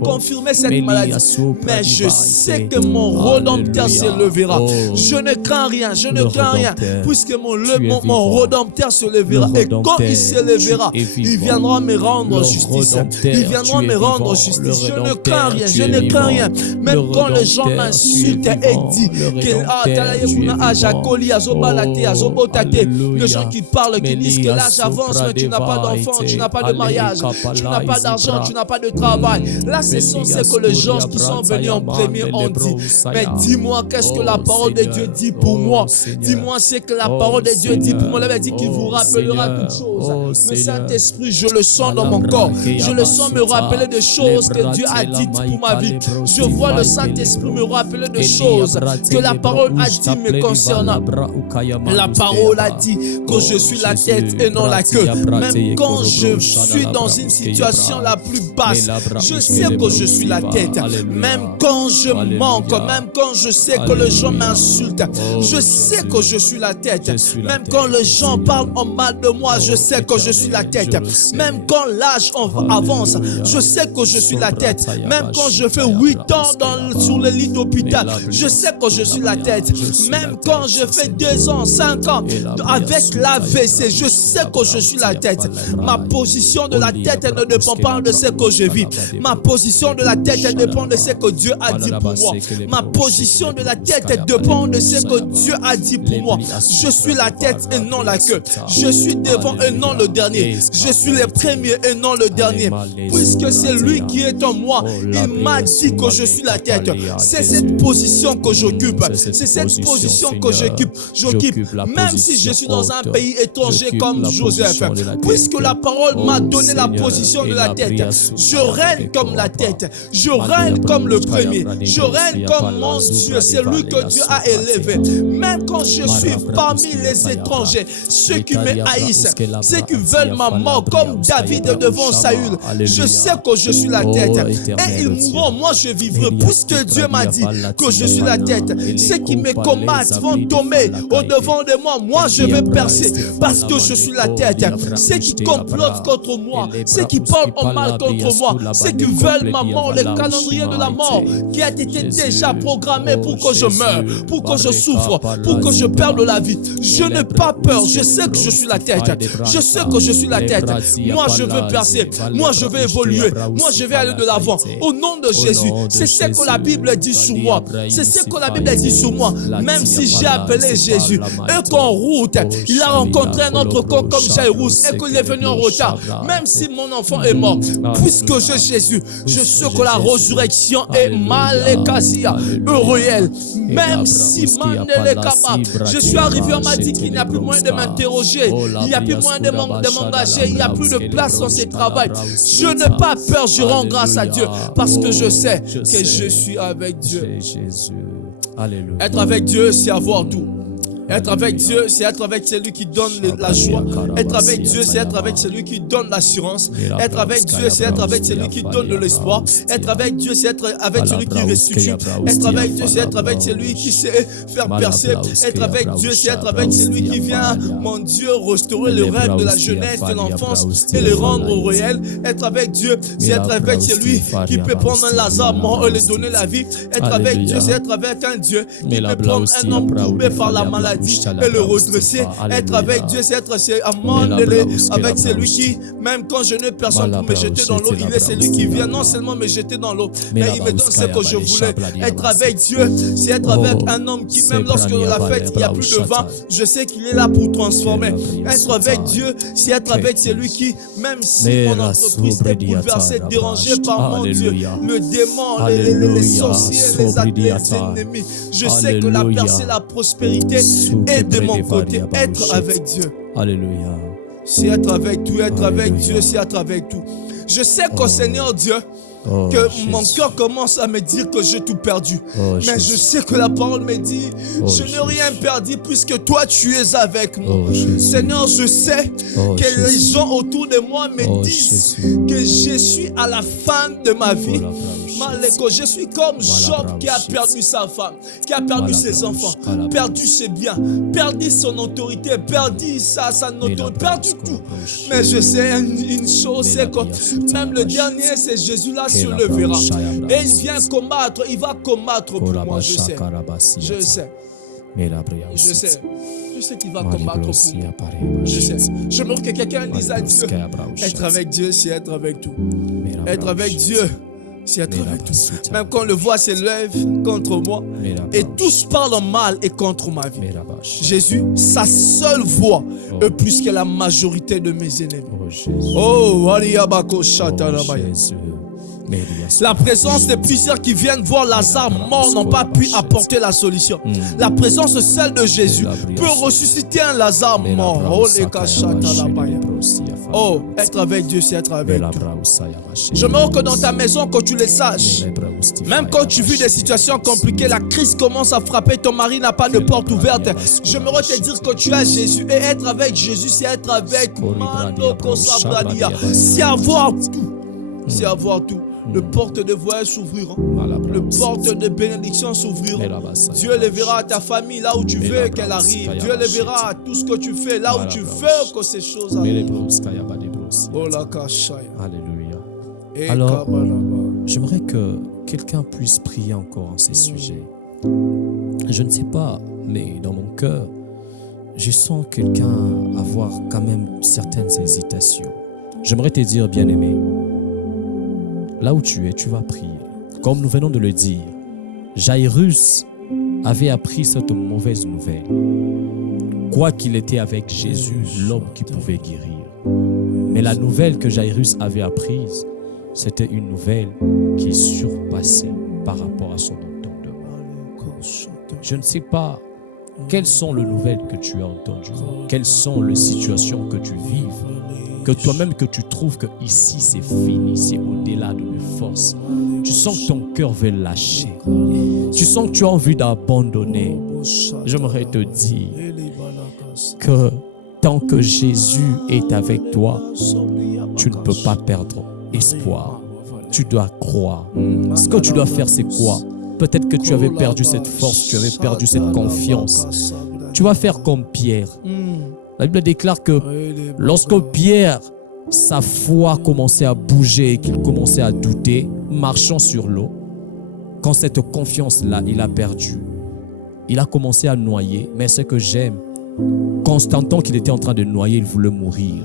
confirmé cette maladie. Mais je sais que mon Rédempteur s'élèvera. Je ne crains rien, je ne crains rien, puisque mon Rédempteur se lèvera. Et quand il se lèvera, il viendra me rendre justice. Il viendra me rendre justice. Je ne crains rien, je ne crains rien. Même quand les gens m'insultent et disent que les gens qui parlent, qui disent que l'âge avance, mais tu n'as pas d'enfant, tu n'as pas de mariage, tu n'as pas d'argent, tu n'as pas de travail. Là, ce sont ce que les gens qui sont venus en premier ont dit. Mais dis-moi, qu'est-ce que la parole de Dieu dit pour moi? Dis-moi ce que la parole de Dieu dit pour moi. Elle dit qu'il vous rappellera toutes choses. Le Saint-Esprit, je le sens dans mon corps. Je le sens me rappeler des choses que Dieu a dites pour ma vie. Je vois le Saint-Esprit me rappeler des choses que la parole a dit me concernant. La parole a dit que je suis la tête et non la queue. même quand je suis dans une situation la plus basse, je sais que je suis la tête. Même quand je manque, même quand je sais que les gens m'insultent, je sais que je suis la tête. Même quand les gens parlent en mal de moi, je sais que je suis la tête. Même quand l'âge avance, je sais que je suis la tête. Même quand je fais 8 ans sur le lit d'hôpital, je sais que je suis la tête. Même quand je fais 2 ans, 5 ans avec l'AVC, je sais que je suis la tête. Ma position de la tête ne dépend pas de ce que je vis. Ma position de la tête dépend de ce que Dieu a dit pour moi. Ma position de la tête dépend de ce que Dieu a dit pour moi. Je suis la tête et non la queue. Je suis devant et non le dernier. Je suis le premier et non le dernier. Puisque c'est lui qui est en moi, il m'a dit que je suis la tête. C'est cette position que j'occupe. C'est cette position que j'occupe. Même si je suis dans un pays étranger comme Joseph, puisque la parole m'a donné la position de la tête, je règne comme la tête. Je règne comme le premier. Je règne comme mon Dieu. C'est lui que Dieu a élevé. Même quand je suis parmi les étrangers, ceux qui me haïssent, ceux qui veulent ma mort, comme David devant Saül, je sais que je suis la tête. Et ils mourront, moi je vivrai, puisque Dieu m'a dit que je suis la tête. Ceux qui me combattent vont tomber au-devant de moi. Moi je vais percer parce que je suis la tête. Ceux qui complotent contre moi, ceux qui parlent en mal contre moi, ceux qui veulent ma mort, le calendrier de la mort qui a été déjà programmé pour que je meure, pour que je souffre, pour que je perde la vie. Je n'ai pas peur, je sais que je suis la tête. Je sais que je suis la tête. Moi je veux percer, moi je vais évoluer, moi je vais aller de l'avant. Au nom de Jésus, c'est ce que la Bible dit sur moi. C'est ce que la Bible dit sur moi. Même si j'ai appelé Jésus et qu'en route, il a rencontré un autre corps comme Jairus et qu'il est venu en retard. Même si mon enfant est mort, puisque j'ai Jésus, je sais que la résurrection est malécasia, réelle. Même si Mandel est capable, je suis arrivé, on m'a dit qu'il n'y a plus moyen de m'interroger, il n'y a plus moyen de m'engager, il n'y a plus de place dans ce travail. Je n'ai pas peur, je rends grâce à Dieu parce que je sais que je suis avec Dieu. Être avec Dieu, c'est avoir tout. Être avec Dieu, c'est être avec celui qui donne la joie. Être avec Dieu, c'est être avec celui qui donne l'assurance. Être avec Dieu, c'est être avec celui qui donne de l'espoir. Être avec Dieu, c'est être avec celui qui restitue. Être avec Dieu, c'est être avec celui qui sait faire percer. Être avec Dieu, c'est être avec celui qui vient, mon Dieu, restaurer le rêve de la jeunesse, de l'enfance et le rendre réel. Être avec Dieu, c'est être avec celui qui peut prendre un Lazare mort et lui donner la vie. Être avec Dieu, c'est être avec un Dieu qui peut prendre un homme courbé par la maladie et le redresser. Être avec Dieu, c'est être avec celui qui, même quand je n'ai personne pour me jeter dans l'eau, il est celui qui vient non seulement me jeter dans l'eau, mais il me donne ce que je voulais. Être avec Dieu, c'est être avec un homme qui, même lorsque dans la fête, il n'y a plus de vent, je sais qu'il est là pour transformer. Être avec Dieu, c'est être avec celui qui, même si mon entreprise est bouleversée, dérangée par mon Dieu, le démon, les sorciers, les ennemis, je sais que la percée, la prospérité est de mon côté. Être avec Dieu. Alléluia. C'est être avec tout, être avec Dieu, c'est être avec tout. Je sais qu'au Seigneur Dieu, que mon cœur commence à me dire que j'ai tout perdu. Mais je sais que la parole me dit, je n'ai rien perdu puisque toi tu es avec moi. Seigneur, je sais que les gens autour de moi me disent que je suis à la fin de ma vie. Je suis comme Job qui a perdu sa femme, qui a perdu ses enfants, perdu ses biens, perdu son autorité, perdu sa autorité, perdu tout. Mais je sais une chose, c'est que même le dernier, c'est Jésus-là se levera. Et il vient combattre, il va combattre pour moi, je sais. Je sais. Je sais. Je sais qu'il va combattre pour moi. Je sais. Je veux que quelqu'un dise à Dieu, être avec Dieu, c'est être avec tout. Être avec Dieu, c'est être avec tout. Même quand le voix s'élève contre moi et tous parlent mal et contre ma vie. Jésus, sa seule voix est plus que la majorité de mes ennemis. Oh, Aliyabako Shatarabaya. La présence de plusieurs qui viennent voir Lazare mort n'ont pas pu apporter la solution. La présence seule de Jésus peut ressusciter un Lazare mort. Oh, les Kashatarabaya. Oh, être avec Dieu, c'est être avec toi. J'aimerais que dans ta maison, que tu le saches, même quand tu vis des situations compliquées, la crise commence à frapper, ton mari n'a pas de porte ouverte. J'aimerais te dire que tu as Jésus. Et être avec Jésus, c'est être avec c'est avoir tout. C'est avoir tout. Le porte de voyage s'ouvriront. Le porte de bénédiction s'ouvriront. Dieu le verra à ta famille là où tu veux qu'elle arrive. Dieu le verra à tout ce que tu fais là où tu veux que ces choses arrivent. Alléluia. Alors, j'aimerais que quelqu'un puisse prier encore en ces sujets. Je ne sais pas, mais dans mon cœur, je sens quelqu'un avoir quand même certaines hésitations. J'aimerais te dire, bien-aimé, là où tu es, tu vas prier. Comme nous venons de le dire, Jairus avait appris cette mauvaise nouvelle. Quoi qu'il était avec Jésus, l'homme qui pouvait guérir. Mais la nouvelle que Jairus avait apprise, c'était une nouvelle qui surpassait par rapport à son entendement. Je ne sais pas quelles sont les nouvelles que tu as entendues, quelles sont les situations que tu vives, que toi-même que tu trouves que ici c'est fini, c'est au-delà de mes forces. Tu sens que ton cœur veut lâcher. Tu sens que tu as envie d'abandonner. J'aimerais te dire que tant que Jésus est avec toi, tu ne peux pas perdre espoir. Tu dois croire. Ce que tu dois faire, c'est quoi? Peut-être que tu avais perdu cette force, tu avais perdu cette confiance. Tu vas faire comme Pierre. La Bible déclare que lorsque Pierre, sa foi commençait à bouger et qu'il commençait à douter, marchant sur l'eau, quand cette confiance-là, il a perdu, il a commencé à noyer. Mais ce que j'aime, Constantin, qu'il était en train de noyer, il voulait mourir.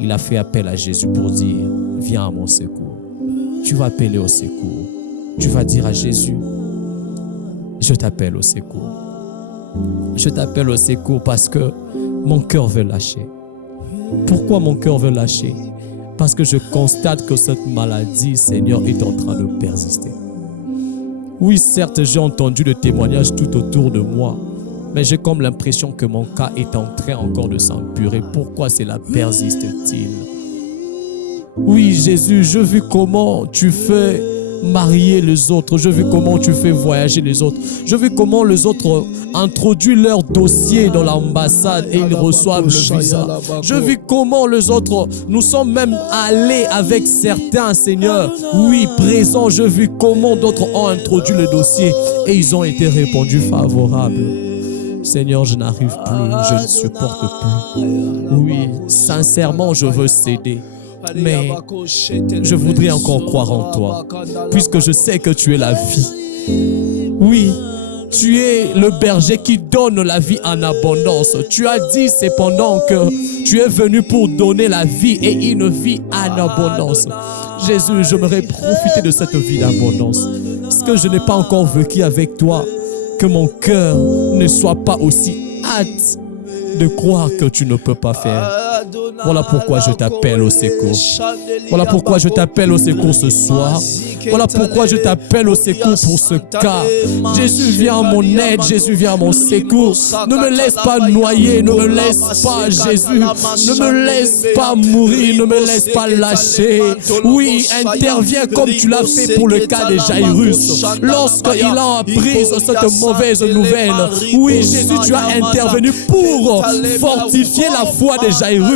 Il a fait appel à Jésus pour dire, viens à mon secours. Tu vas appeler au secours. Tu vas dire à Jésus, je t'appelle au secours. Je t'appelle au secours parce que mon cœur veut lâcher. Pourquoi mon cœur veut lâcher? Parce que je constate que cette maladie, Seigneur, est en train de persister. Oui, certes, j'ai entendu le témoignage tout autour de moi, mais j'ai comme l'impression que mon cas est en train encore de s'empirer. Pourquoi cela persiste-t-il? Oui, Jésus, je vis comment tu fais marier les autres. Je vis comment tu fais voyager les autres. Je vis comment les autres introduisent leur dossier dans l'ambassade et ils reçoivent le visa. Je vis comment les autres, nous sommes même allés avec certains, Seigneur. Oui, présents, je vis comment d'autres ont introduit le dossier et ils ont été répondus favorables. Seigneur, je n'arrive plus, je ne supporte plus. Oui, sincèrement, je veux céder. Mais je voudrais encore croire en toi, puisque je sais que tu es la vie. Oui, tu es le berger qui donne la vie en abondance. Tu as dit cependant que tu es venu pour donner la vie et une vie en abondance. Jésus, j'aimerais profiter de cette vie d'abondance. Ce que je n'ai pas encore vécu avec toi, que mon cœur ne soit pas aussi hâte de croire que tu ne peux pas faire. Voilà pourquoi je t'appelle au secours. Voilà pourquoi je t'appelle au secours ce soir. Voilà pourquoi je t'appelle au secours pour ce cas. Jésus, viens à mon aide. Jésus, viens à mon secours. Ne me laisse pas noyer. Ne me laisse pas, Jésus. Ne me laisse pas mourir. Ne me laisse pas lâcher. Oui, interviens comme tu l'as fait pour le cas de Jairus. Lorsqu'il a appris cette mauvaise nouvelle. Oui, Jésus, tu as intervenu pour fortifier la foi de Jairus.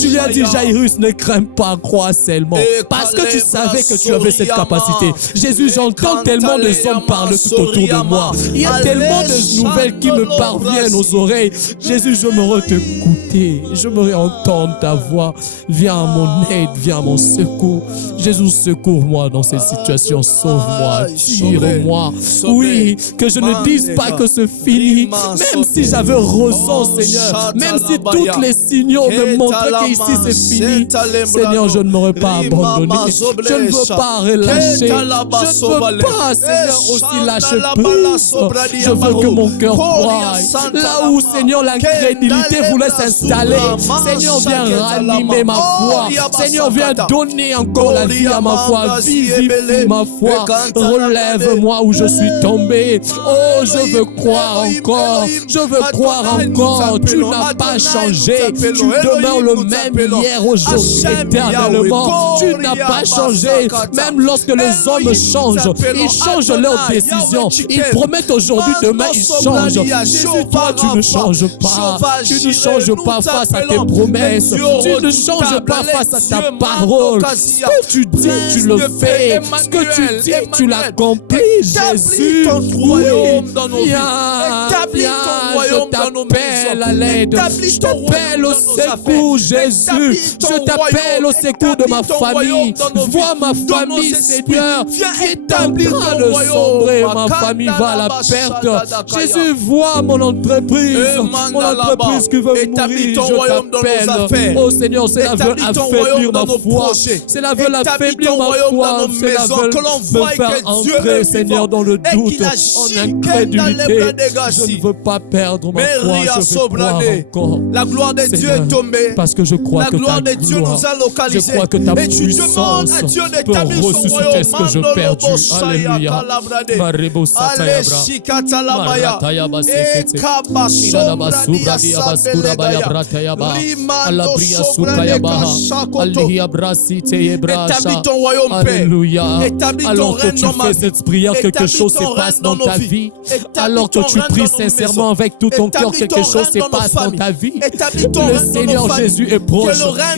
Tu lui as dit, Jairus, ne crains pas, crois seulement. Parce que tu savais que tu avais cette capacité. Jésus, j'entends tellement de hommes parler tout autour de moi. Il y a tellement de nouvelles qui me parviennent aux oreilles. Jésus, j'aimerais t'écouter. J'aimerais entendre ta voix. Viens à mon aide, viens à mon secours. Jésus, secours-moi dans cette situation. Sauve-moi, tire-moi. Oui, que je ne dise pas que c'est fini. Même si j'avais raison, Seigneur. Même si tous les signaux me montraient qu'ici c'est fini. Seigneur, je ne m'aurais pas abandonné. Je ne veux pas relâcher. Je ne veux pas, Seigneur, aussi lâcher prise. Je veux que mon cœur croie. Là où, Seigneur, l'incrédulité voulait s'installer, Seigneur, viens ranimer ma foi. Seigneur, viens donner encore la vie à ma foi. Vivifie ma foi. Relève-moi où je suis tombé. Oh, je veux croire encore. Je veux croire encore. Tu n'as pas changé. Tu demeures demeures le même hier, aujourd'hui, éternellement. Tu n'as pas changé. Même lorsque les hommes changent, ils changent leurs décisions. Ils promettent aujourd'hui, demain, ils changent. Jésus, toi, tu ne changes pas. Tu ne changes pas face à tes promesses. Tu ne changes pas face à ta parole. Ce que tu dis, tu le fais. Ce que tu dis, tu l'accomplis, Jésus. Oui, viens, je t'appelle à l'aide. Je t'appelle au secours, Jésus. Je t'appelle au secours de ma famille. Vois ma famille, Seigneur, qui est en train de sombrer. Ma famille va à la perte. Jésus, vois mon entreprise qui veut mourir. Je t'appelle. Oh Seigneur, cela veut affaiblir ma foi. Cela veut affaiblir ma foi. Cela veut me faire entrer, Seigneur, dans le doute, en incrédulité. Je ne veux pas perdre ma foi. Je veux croire encore. La gloire de Dieu est tombée. Parce que je crois que ta gloire, je crois que ta puissance peut ressusciter ce que je perdu. Alléluia. Établis ton royaume, Père. Alléluia. Établis ton Alors que règne tu dans ma fais vie. cette prière, quelque chose se passe dans ta vie. Alors que tu pries sincèrement avec tout ton cœur, quelque chose se passe dans ta vie. Le Seigneur Jésus est proche.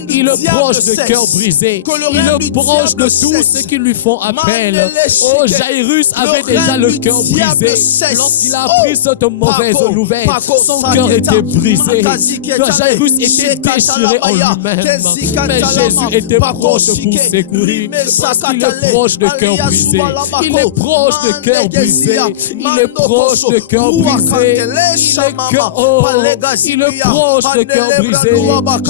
Il est proche de cœurs brisés. Il est proche de tous ceux qui lui font appel. Oh, Jairus avait déjà le cœur brisé. Lorsqu'il a appris cette mauvaise nouvelle, son cœur était brisé. Jairus était déchiré en lui-même. Mais Jésus était proche pour secourir. Parce qu'il est proche de cœur brisé. Il est proche de cœur brisé. Il est proche de cœur brisé. Il est proche de cœur brisé.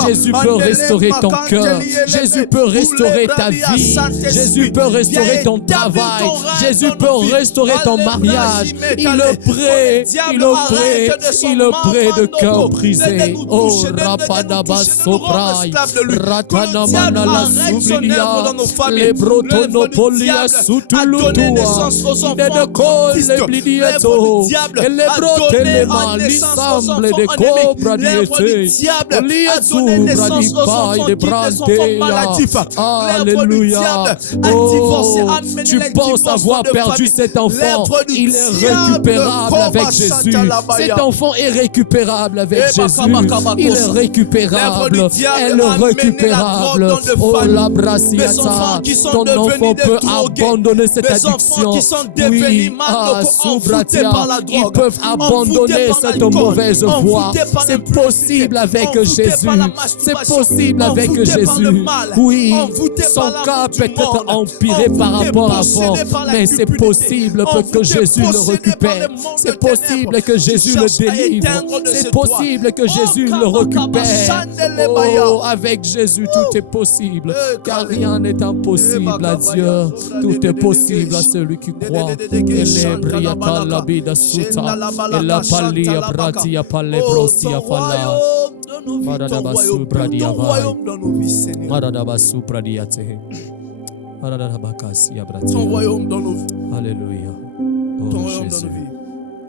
Jésus peut restaurer ton cœur. Jésus peut restaurer ta vie. Jésus peut restaurer ton travail. Jésus peut restaurer ton mariage. Il est prêt. Il est prêt. Il est prêt de cœur brisé. Oh, Rapadaba Soprai. Ratanamana la Sublinia. Les Brotonopolia Sutulutua. De col les blidieto. Et les brotelema l'issemble de cobra diete. Liazura di paille de brantea. Alléluia. Oh, tu penses avoir perdu cet enfant. Il est récupérable avec Jésus. Cet enfant est récupérable avec Jésus. Il est récupérable. Elle est récupérable. Oh, la brassiata. Ton enfant peut abandonner cette addiction. Oui, Soubratia. Ils peuvent abandonner cette mauvaise voie. C'est possible avec Jésus. C'est possible avec Jésus. Oui, son cas peut être empiré par rapport à avant, mais c'est possible que Jésus le récupère. C'est possible que Jésus le délivre. C'est possible que Jésus le récupère. Oh, avec Jésus, tout est possible, car rien n'est impossible à Dieu. Tout est possible à celui qui croit. Ton royaume dans nos vies. Alléluia. Ton Oh royaume dans Jésus. nos vies.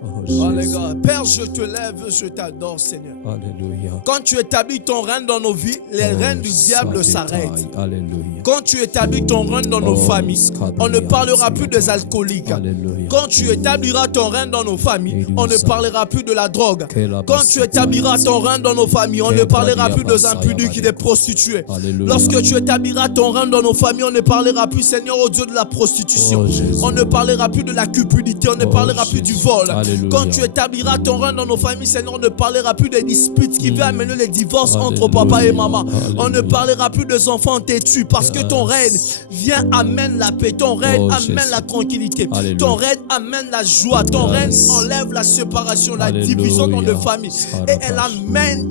Oh Alléluia. Jésus. Père, je te lève, je t'adore, Seigneur. Alléluia. Quand tu établis ton règne dans nos vies, les règnes du diable s'arrêtent. Alléluia. Quand tu établis ton règne dans nos familles, on ne parlera plus des alcooliques. Alléluia. Quand tu établiras ton règne dans nos familles, on ne parlera plus de la drogue. Quand tu établiras ton règne dans nos familles, on ne parlera plus des impudiques et des prostituées. Alléluia. Lorsque tu établiras ton règne dans nos familles, on ne parlera plus, Seigneur, au Dieu, de la prostitution. Oh, Jésus. On ne parlera plus de la cupidité, on ne parlera plus du vol. Alléluia. Quand tu établiras ton règne dans nos familles, Seigneur, on ne parlera plus des disputes qui vont amener les divorces entre papa et maman. On ne parlera plus des enfants têtus parce que ton règne vient, amène la paix. Ton règne amène Jésus. la tranquillité. Alléluia. Ton règne amène la joie. Ton règne enlève la séparation, la division dans les familles. Et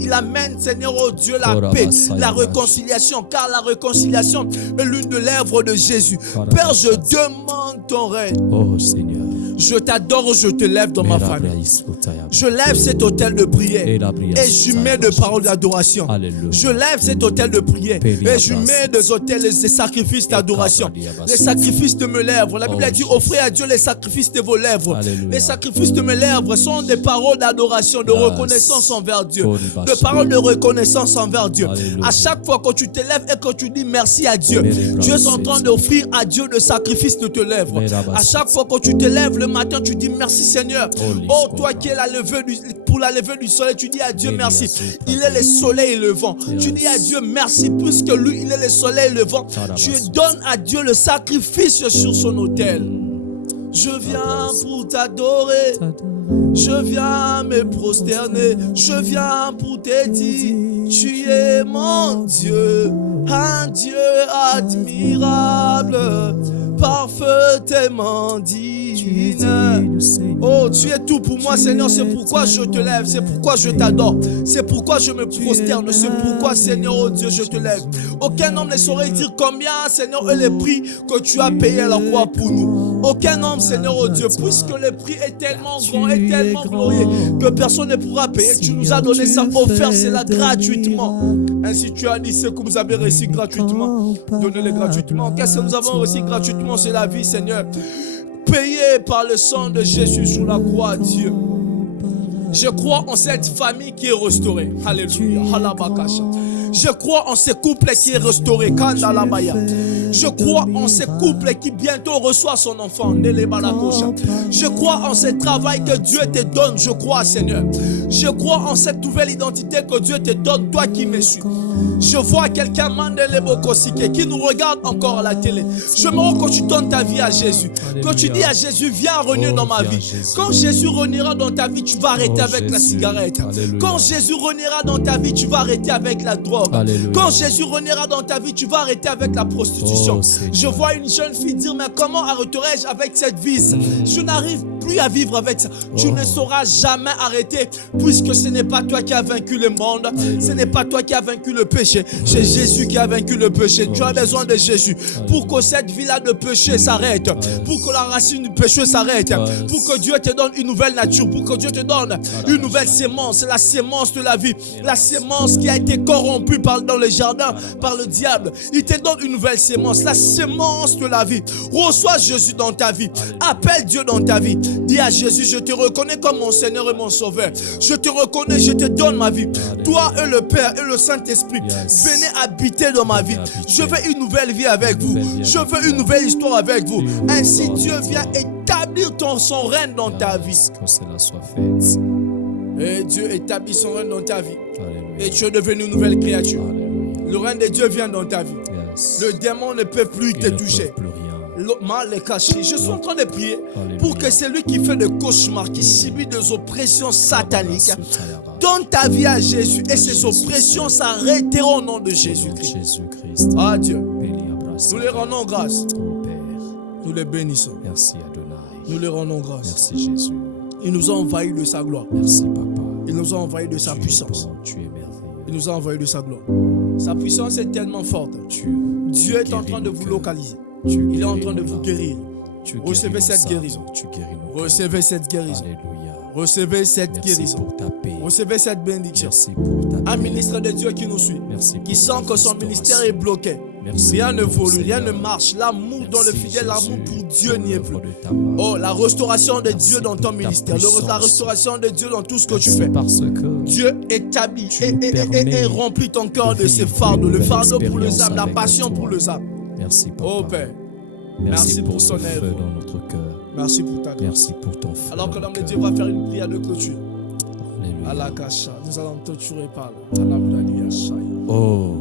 il amène, Seigneur, oh Dieu, la paix, la réconciliation, car la réconciliation est l'une de l'œuvre de Jésus. Père, je demande ton règne. Oh Seigneur. Je t'adore, je te lève dans ma famille. Je lève cet autel de prière et je mets des paroles d'adoration. Je lève cet autel de prière et je mets des autels, des sacrifices d'adoration. Les sacrifices de mes lèvres. La Bible a dit, offrez à Dieu les sacrifices de vos lèvres. Les sacrifices de mes lèvres sont des paroles d'adoration, de reconnaissance envers Dieu. Des paroles de reconnaissance envers Dieu. À chaque fois que tu te lèves et que tu dis merci à Dieu, tu es en train d'offrir à Dieu le sacrifice de tes lèvres. À chaque fois que tu te lèves le matin, tu dis merci Seigneur. Oh, toi qui es pour la levée du soleil, tu dis à Dieu merci. Il est le soleil levant. Tu dis à Dieu merci puisque lui, il est le soleil levant. Tu donnes à Dieu le sacrifice sur son autel. Je viens pour t'adorer. Je viens me prosterner. Je viens pour te dire, tu es mon Dieu, un Dieu admirable, parfaitement digne. Oh, tu es tout pour moi, Seigneur. C'est pourquoi je te lève. C'est pourquoi je t'adore. C'est pourquoi je me prosterne. C'est pourquoi, Seigneur, oh Dieu, je te lève. Aucun homme ne saurait dire combien, Seigneur, est le prix que tu as payé à la croix pour nous. Aucun homme, Seigneur, oh Dieu, puisque le prix est tellement grand et tellement glorieux que personne ne pourra payer. Tu nous as donné ça, offert cela gratuitement. Ainsi tu as dit ce que vous avez reçu gratuitement. Donnez-le gratuitement. Qu'est-ce que nous avons reçu gratuitement? C'est la vie, Seigneur. Payé par le sang de Jésus sur la croix, Dieu. Je crois en cette famille qui est restaurée. Alléluia. Je crois en ce couple qui est restauré. Je crois en ce couple qui bientôt reçoit son enfant. Je crois en ce travail que Dieu te donne. Je crois, Seigneur. Je crois en cette nouvelle identité que Dieu te donne, toi qui me suis. Je vois quelqu'un qui nous regarde encore à la télé. Je me rends que tu donnes ta vie à Jésus. Que tu dis à Jésus, viens revenir dans ma vie. Quand Jésus reviendra dans ta vie, tu vas arrêter avec la cigarette. Quand Jésus reviendra dans ta vie, tu vas arrêter avec la drogue. Quand Jésus reviendra dans ta vie, tu vas arrêter avec la prostitution. Je vois une jeune fille dire, mais comment arrêterai-je avec cette vie? Je n'arrive plus à vivre avec ça. Tu ne sauras jamais arrêter, puisque ce n'est pas toi qui as vaincu le monde. Ce n'est pas toi qui as vaincu le péché. C'est Jésus qui a vaincu le péché. Tu as besoin de Jésus pour que cette vie-là de péché s'arrête, pour que la racine du péché s'arrête, pour que Dieu te donne une nouvelle nature, pour que Dieu te donne une nouvelle sémence, la sémence de la vie, la sémence qui a été corrompue dans le jardin par le diable. Il te donne une nouvelle sémence, la sémence de la vie. Reçois Jésus dans ta vie. Appelle Dieu dans ta vie. Dis à Jésus, je te reconnais comme mon Seigneur et mon Sauveur. Je te reconnais, je te donne ma vie. Toi et le Père et le Saint-Esprit, venez habiter dans ma vie. Je veux une nouvelle vie avec vous. Je veux une nouvelle histoire avec vous. Ainsi Dieu vient établir son règne dans ta vie. Que cela soit fait. Et Dieu établit son règne dans ta vie. Et tu es devenu une nouvelle créature. Le règne de Dieu vient dans ta vie. Le démon ne peut plus te toucher. Je suis en train de prier pour que celui qui fait des cauchemars, qui subit des oppressions sataniques, donne ta vie à Jésus et ces oppressions s'arrêteront au nom de Jésus-Christ. Ah Dieu, nous les rendons grâce. Nous les bénissons. Merci Adonai. Nous les rendons grâce. Merci Jésus. Il nous a envahis de sa gloire. Merci Papa. Il nous a envahis de sa puissance. Tu es merveilleux. Il nous a envahis de sa gloire. Sa puissance est tellement forte. Dieu est en train de vous localiser. Il est en train de vous guérir. Recevez cette guérison. Recevez cette guérison. Recevez cette guérison. Recevez cette bénédiction. Un ministre de Dieu qui nous suit, qui sent que son ministère est bloqué. Rien ne évolue, rien ne marche. L'amour dans le fidèle, l'amour pour Dieu n'y est plus. Oh, la restauration de Dieu dans ton ministère, la restauration de Dieu dans tout ce que tu fais. Dieu établit et remplit ton cœur de ses fardeaux, le fardeau pour les âmes, la passion pour les âmes. Merci Papa. Oh Père, merci pour son œuvre. Dans notre cœur. Merci pour ta grâce. Merci pour ton feu. Alors que l'homme de Dieu va faire une prière de clôture. Alléluia. Nous allons clôturer par Oh,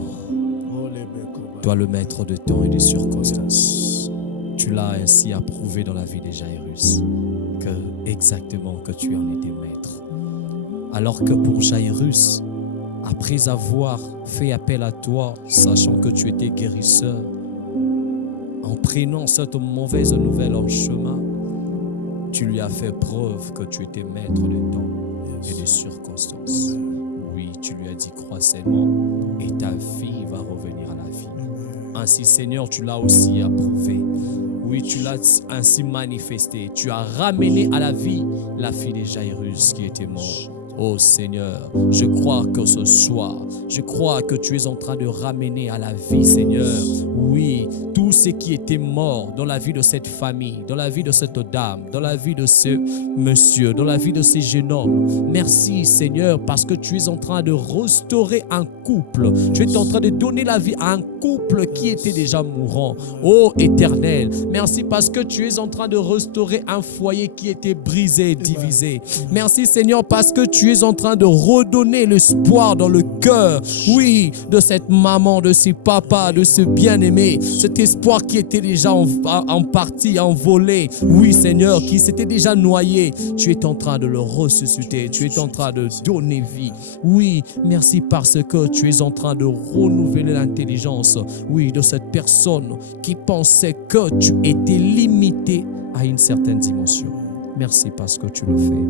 toi le maître de temps et de circonstances, tu l'as ainsi approuvé dans la vie de Jairus, que exactement que tu en étais maître. Alors que pour Jairus, après avoir fait appel à toi, sachant que tu étais guérisseur, en prenant cette mauvaise nouvelle en chemin, tu lui as fait preuve que tu étais maître de temps et de circonstances. Oui, tu lui as dit crois seulement et ta fille va revenir à la vie. Ainsi, Seigneur, tu l'as aussi approuvé Oui, tu l'as ainsi manifesté. Tu as ramené à la vie la fille de Jairus qui était morte. Oh Seigneur, je crois que ce soir, je crois que tu es en train de ramener à la vie, Seigneur. Oui, tout ce qui était mort dans la vie de cette famille, dans la vie de cette dame, dans la vie de ce monsieur, dans la vie de ce jeune homme. Merci Seigneur parce que tu es en train de restaurer un couple. Tu es en train de donner la vie à un couple qui était déjà mourant. Oh Éternel, merci parce que tu es en train de restaurer un foyer qui était brisé, divisé. Merci Seigneur parce que tu es en train de redonner l'espoir dans le cœur, oui, de cette maman, de ce papa, de ce bien-aimé, cet espoir qui était déjà en partie envolé, oui Seigneur, qui s'était déjà noyé. Tu es en train de le ressusciter, tu es en train de donner vie. Oui, merci parce que tu es en train de renouveler l'intelligence, oui, de cette personne qui pensait que tu étais limité à une certaine dimension. Merci parce que tu le fais.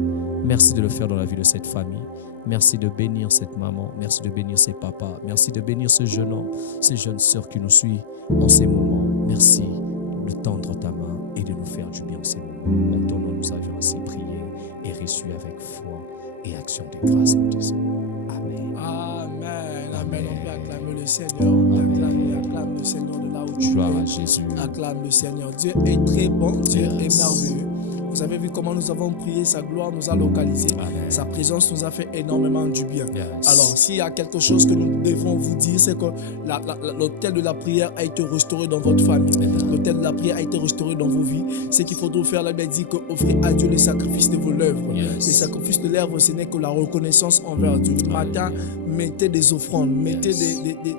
Merci de le faire dans la vie de cette famille. Merci de bénir cette maman. Merci de bénir ses papas. Merci de bénir ce jeune homme, ces jeunes sœurs qui nous suivent en ces moments. Merci de tendre ta main et de nous faire du bien en ces moments. En ton nom, nous avions ainsi prié et reçu avec foi et action de grâce, nous disons. Amen. Amen. Amen. On peut acclamer le Seigneur. Acclame le Seigneur de là où tu Gloire es. à Jésus. Acclame le Seigneur. Dieu est très bon. Dieu Yes. est merveilleux. Vous avez vu comment nous avons prié, sa gloire nous a localisés. Amen. Sa présence nous a fait énormément du bien. Yes. Alors, s'il y a quelque chose que nous devons vous dire, c'est que l'autel de la prière a été restauré dans votre famille. Amen. L'autel de la prière a été restauré dans vos vies. Ce qu'il faudra faire, la Bible dit que offrez à Dieu les sacrifices de vos lèvres. Yes. Les sacrifices de lèvres, ce n'est que la reconnaissance envers Dieu. Le matin, mettez des offrandes, mettez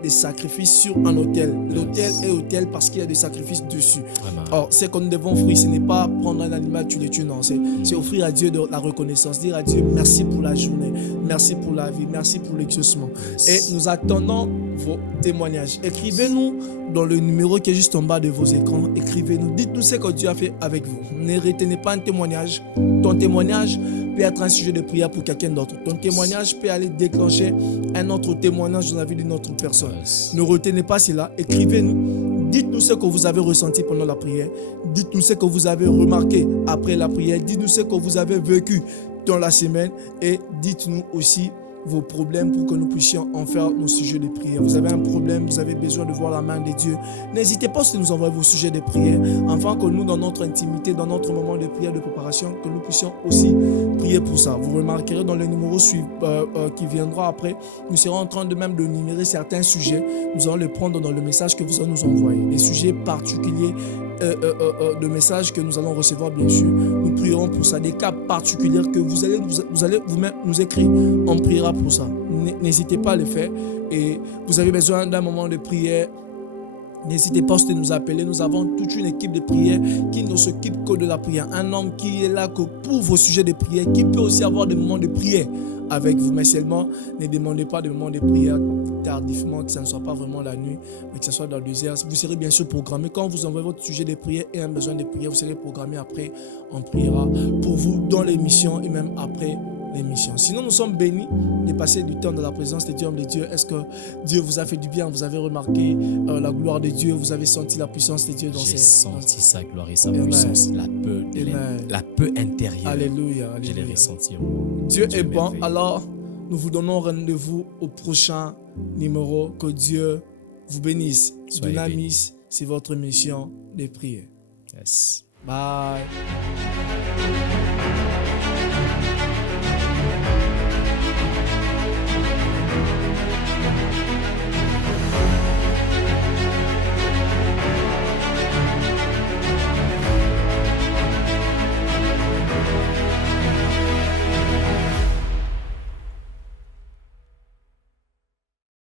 des sacrifices sur un autel. L'autel est autel parce qu'il y a des sacrifices dessus. Amen. Or, ce que nous devons offrir, ce n'est pas prendre un animal, tu le tues, non. C'est offrir à Dieu de la reconnaissance. Dire à Dieu, merci pour la journée, merci pour la vie, merci pour l'exaucement. Et nous attendons vos témoignages. Écrivez-nous dans le numéro qui est juste en bas de vos écrans. Écrivez-nous, dites-nous ce que Dieu a fait avec vous. Ne retenez pas un témoignage. Ton témoignage peut être un sujet de prière pour quelqu'un d'autre. Ton témoignage peut aller déclencher un autre témoignage dans la vie d'une autre personne. Yes. Ne retenez pas cela. Écrivez-nous. Dites-nous ce que vous avez ressenti pendant la prière. Dites-nous ce que vous avez remarqué après la prière. Dites-nous ce que vous avez vécu dans la semaine. Et dites-nous aussi vos problèmes pour que nous puissions en faire nos sujets de prière. Vous avez un problème, vous avez besoin de voir la main de Dieu. N'hésitez pas à nous envoyer vos sujets de prière, afin que nous, dans notre intimité, dans notre moment de prière, de préparation, que nous puissions aussi prier pour ça. Vous remarquerez dans le numéro qui viendra après, nous serons en train de même de numérer certains sujets. Nous allons les prendre dans le message que vous allez nous envoyer. Des sujets particuliers de messages que nous allons recevoir, bien sûr. Nous prierons pour ça. Des cas particuliers que vous allez vous-même nous écrire. On priera pour ça. N'hésitez pas à le faire. Et vous avez besoin d'un moment de prière, n'hésitez pas à nous appeler. Nous avons toute une équipe de prière qui ne s'occupe que de la prière. Un homme qui est là que pour vos sujets de prière, qui peut aussi avoir des moments de prière avec vous. Mais seulement, ne demandez pas de moments de prière tardivement, que ça ne soit pas vraiment la nuit, mais que ce soit dans 2 heures. Vous serez bien sûr programmé. Quand vous envoyez votre sujet de prière et un besoin de prière, vous serez programmé après. On priera pour vous dans l'émission et même après l'émission. Sinon, nous sommes bénis de passer du temps dans la présence de Dieu, homme de Dieu. Est-ce que Dieu vous a fait du bien? Vous avez remarqué la gloire de Dieu? Vous avez senti la puissance de Dieu dans J'ai senti sa gloire et sa Amen. puissance, Amen. la paix intérieure. Alléluia. Je l'ai Alléluia. ressenti. Dieu est bon. merveilleux. Alors, nous vous donnons rendez-vous au prochain numéro. Que Dieu vous bénisse. Soyez Dunamis, c'est votre mission de prière. Yes. Bye.